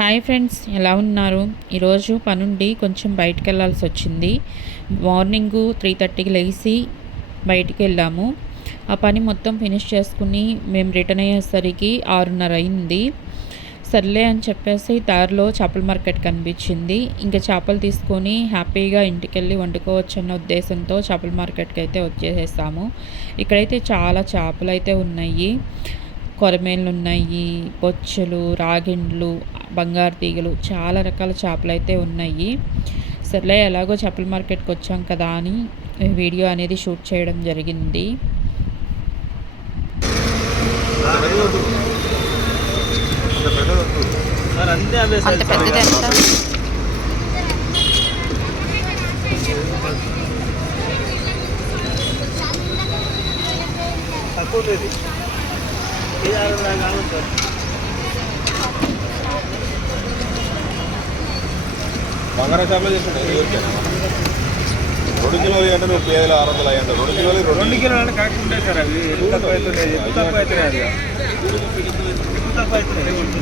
Hi friends, ఎలా ఉన్నారు? ఈరోజు పనుండి కొంచెం బయటికి వెళ్ళాల్సి వచ్చింది. మార్నింగు 3:30కి లేచి బయటికి వెళ్ళాము. ఆ పని మొత్తం ఫినిష్ చేసుకుని మేము రిటర్న్ అయ్యేసరికి 6:30 అయింది. సర్లే అని చెప్పేసి దారిలో చేపల మార్కెట్ కనిపించింది. ఇంకా చేపలు తీసుకొని హ్యాపీగా ఇంటికెళ్ళి వండుకోవచ్చు అన్న ఉద్దేశంతో చేపల మార్కెట్కి అయితే వచ్చేసేసాము. ఇక్కడైతే చాలా చేపలు అయితే ఉన్నాయి. కొరమేన్లు ఉన్నాయి, బొచ్చెలు, రాగిండ్లు, బంగారు తీగలు, చాలా రకాల చేపలు అయితే ఉన్నాయి. సర్లే ఎలాగో చేపల మార్కెట్కి వచ్చాం కదా అని వీడియో అనేది షూట్ చేయడం జరిగింది. అంత పెద్దది ఎంత? బంగారం చేపలు చేసుకుంటే 2 కిలోలు అంటే 35,600 అయ్యండి. 2 కిలోలు 2 కిలోలు అంటే కరెక్ట్ ఉంటాయి సార్. అవి ఎక్కువ తక్కువ అవుతున్నాయి, ఎక్కువ తక్కువ అవుతున్నాయి. అది ఎక్కువ తక్కువ అవుతున్నాయి.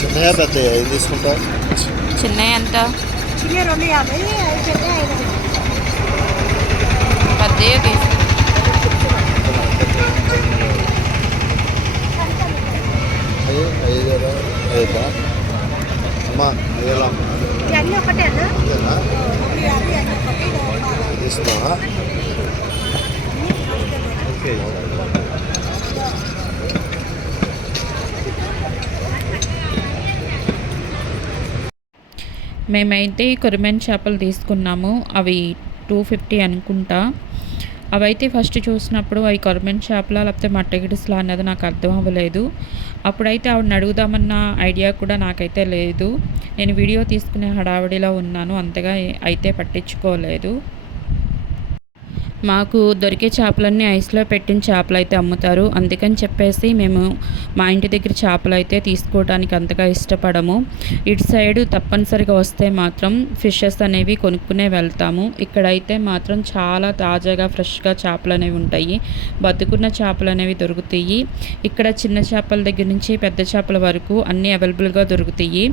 చిన్నగా పెద్ద ఏం తీసుకుంటావు? చిన్న ఎంత? పెద్దయే తీసు. ఐదా అమ్మా, తీసుకోవా? ఓకే. మేమైతే కొరమేన్ చేపలు తీసుకున్నాము. అవి 250 అనుకుంటా. అవైతే ఫస్ట్ చూసినప్పుడు అవి కొరమేన్ చేపల లేకపోతే మట్టగిడుసులా అన్నది నాకు అర్థం అవ్వలేదు. అప్పుడైతే ఆవిడని అడుగుదామన్న ఐడియా కూడా నాకైతే లేదు. నేను వీడియో తీసుకునే హడావిడిలో ఉన్నాను, అంతగా అయితే పట్టించుకోలేదు. మాకు దొరికే చేపలన్నీ ఐస్లో పెట్టిన చేపలు అయితే అమ్ముతారు. అందుకని చెప్పేసి మేము మా ఇంటి దగ్గర చేపలు అయితే తీసుకోవడానికి అంతగా ఇష్టపడము. ఇటు సైడ్ తప్పనిసరిగా వస్తే మాత్రం ఫిషెస్ అనేవి కొనుక్కునే వెళ్తాము. ఇక్కడైతే మాత్రం చాలా తాజాగా ఫ్రెష్గా చేపలు అనేవి ఉంటాయి. బతుకున్న చేపలు అనేవి దొరుకుతాయి. ఇక్కడ చిన్న చేపల దగ్గర నుంచి పెద్ద చేపల వరకు అన్నీ అవైలబుల్గా దొరుకుతాయి.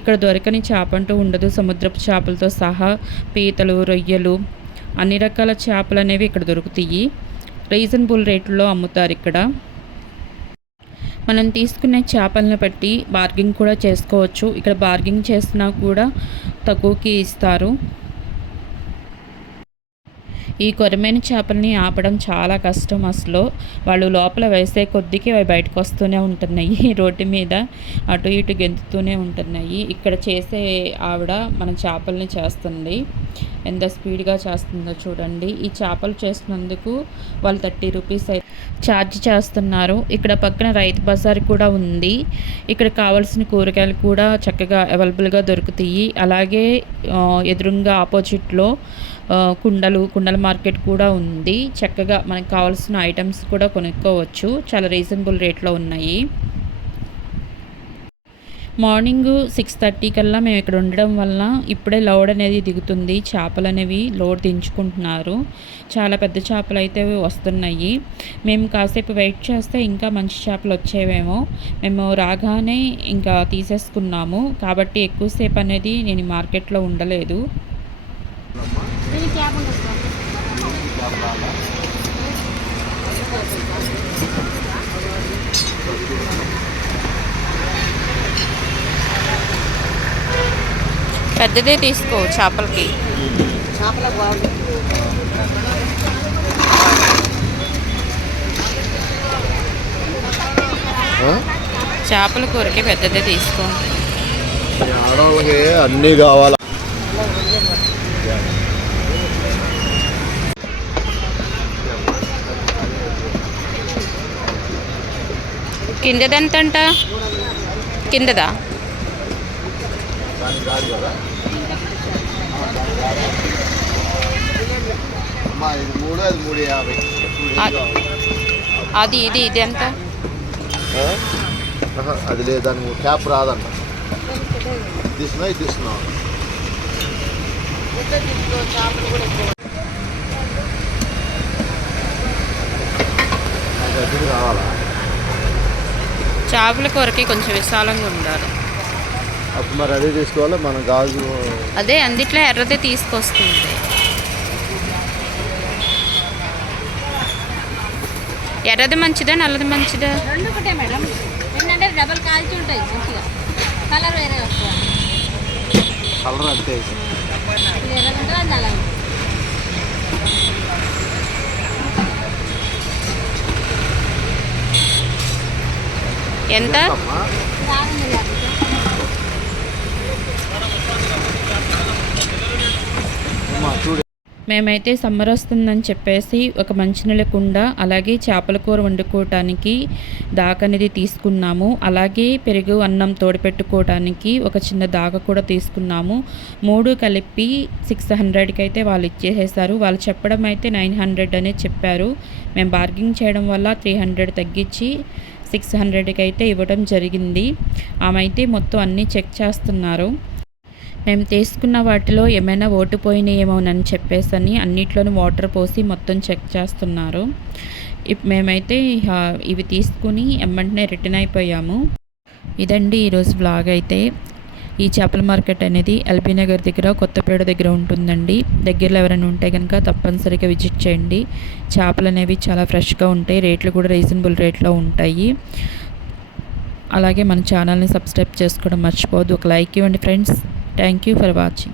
ఇక్కడ దొరకని చేప అంటూ ఉండదు. సముద్రపు చేపలతో సహా పీతలు, రొయ్యలు, అన్ని రకాల చేపలు అనేవి ఇక్కడ దొరుకుతాయి. రీజనబుల్ రేట్లో అమ్ముతారు ఇక్కడ. మనం తీసుకునే చేపలను బట్టి బార్గింగ్ కూడా చేసుకోవచ్చు. ఇక్కడ బార్గింగ్ చేసినా కూడా తక్కువకి ఇస్తారు. ఈ కొరమైన చేపల్ని ఆపడం చాలా కష్టం. అసలు వాళ్ళు లోపల వేసే కొద్దికి అవి బయటకు వస్తూనే ఉంటున్నాయి. రోడ్డు మీద అటు ఇటు గెంతుతూనే ఉంటున్నాయి. ఇక్కడ చేసే ఆవిడ మన చేపల్ని చేస్తుంది. ఎంత స్పీడ్గా చేస్తుందో చూడండి. ఈ చేపలు చేసినందుకు వాళ్ళు 30 రూపీస్ ఛార్జ్ చేస్తున్నారు. ఇక్కడ పక్కన రైతు బజార్ కూడా ఉంది. ఇక్కడ కావాల్సిన కూరగాయలు కూడా చక్కగా అవైలబుల్గా దొరుకుతాయి. అలాగే ఎదురుగా ఆపోజిట్లో కుండల మార్కెట్ కూడా ఉంది. చక్కగా మనకు కావాల్సిన ఐటమ్స్ కూడా కొనుక్కోవచ్చు. చాలా రీజనబుల్ రేట్లో ఉన్నాయి. మార్నింగ్ 6:30 కల్లా మేము ఇక్కడ ఉండడం వల్ల ఇప్పుడే లోడ్ అనేది దిగుతుంది. చేపలు అనేవి లోడ్ దించుకుంటున్నారు. చాలా పెద్ద చేపలు అయితే వస్తున్నాయి. మేము కాసేపు వెయిట్ చేస్తే ఇంకా మంచి చేపలు వచ్చేవేమో. మేము రాగానే ఇంకా తీసేసుకున్నాము. కాబట్టి ఎక్కువసేపు అనేది నేను మార్కెట్లో ఉండలేదు. పెద్దదే తీసుకో చేపలకి. చేపల కూరకి పెద్దదే తీసుకో. ఆడవాళ్ళకి అన్నీ కావాలి. కిందదంతంట? కిందదా? ఇది 3, అది 3.50. అది ఇది ఇది ఎంత? ఆ? ఆహా, అది లేదని క్యాప్ రాదంట. తీసుకున్నా ఇది తీసుకున్నావు. దగ్గరికి రావాలా? చేపల కూరకి కొంచెం విశాలంగా ఉండాలి. అప్పుడు మరి అదే తీసుకోవాలి మనం గాజు. అదే అందుట్లో ఎర్రదే తీసుకొస్తుంది. ఎర్రది మంచిదా నల్లది మంచిదా? రెండు ఒకటే మేడం. ఏంటంటే డబల్ కాల్చి ఉంటాయి మంచిగా. కలర్ వేరే వస్తుంది. కలర్ అంతే. ఇది ఎర్రగా ఉంటుంది, అది నల్లగా ఉంటుంది. ఎంత? అమ్మా, బాగుంది లేకపోతే. అమ్మా చూడు. మేమైతే సమ్మర్ వస్తుందని చెప్పేసి ఒక మంచినీళ్ళ కుండ అలాగే చేపల కూర వండుకోవటానికి దాక అనేది తీసుకున్నాము. అలాగే పెరుగు అన్నం తోడుపెట్టుకోవడానికి ఒక చిన్న దాక కూడా తీసుకున్నాము. 3 కలిపి 600కి అయితే వాళ్ళు ఇచ్చేసేసారు. వాళ్ళు చెప్పడం అయితే 900 అనే చెప్పారు. మేము బార్గింగ్ చేయడం వల్ల 300 తగ్గించి 600కి అయితే ఇవ్వడం జరిగింది. ఆమె అయితే మొత్తం అన్నీ చెక్ చేస్తున్నారు. మేము తీసుకున్న వాటిలో ఏమైనా ఓడిపోయినాయేమోనని చెప్పేసి అన్నిట్లోనూ వాటర్ పోసి మొత్తం చెక్ చేస్తున్నారు. మేమైతే ఇవి తీసుకుని వెంటనే రిటర్న్ అయిపోయాము. ఇదండి ఈరోజు వ్లాగ్ అయితే. ఈ చేపల మార్కెట్ అనేది ఎల్బీ నగర్ దగ్గర కొత్తపేట దగ్గర ఉంటుందండి. దగ్గరలో ఎవరైనా ఉంటే కనుక తప్పనిసరిగా విజిట్ చేయండి. చేపలు అనేవి చాలా ఫ్రెష్గా ఉంటాయి. రేట్లు కూడా రీజనబుల్ రేట్లో ఉంటాయి. అలాగే మన ఛానల్ని సబ్స్క్రైబ్ చేసుకోవడం మర్చిపోవద్దు. ఒక లైక్ ఇవ్వండి friends. Thank you for watching.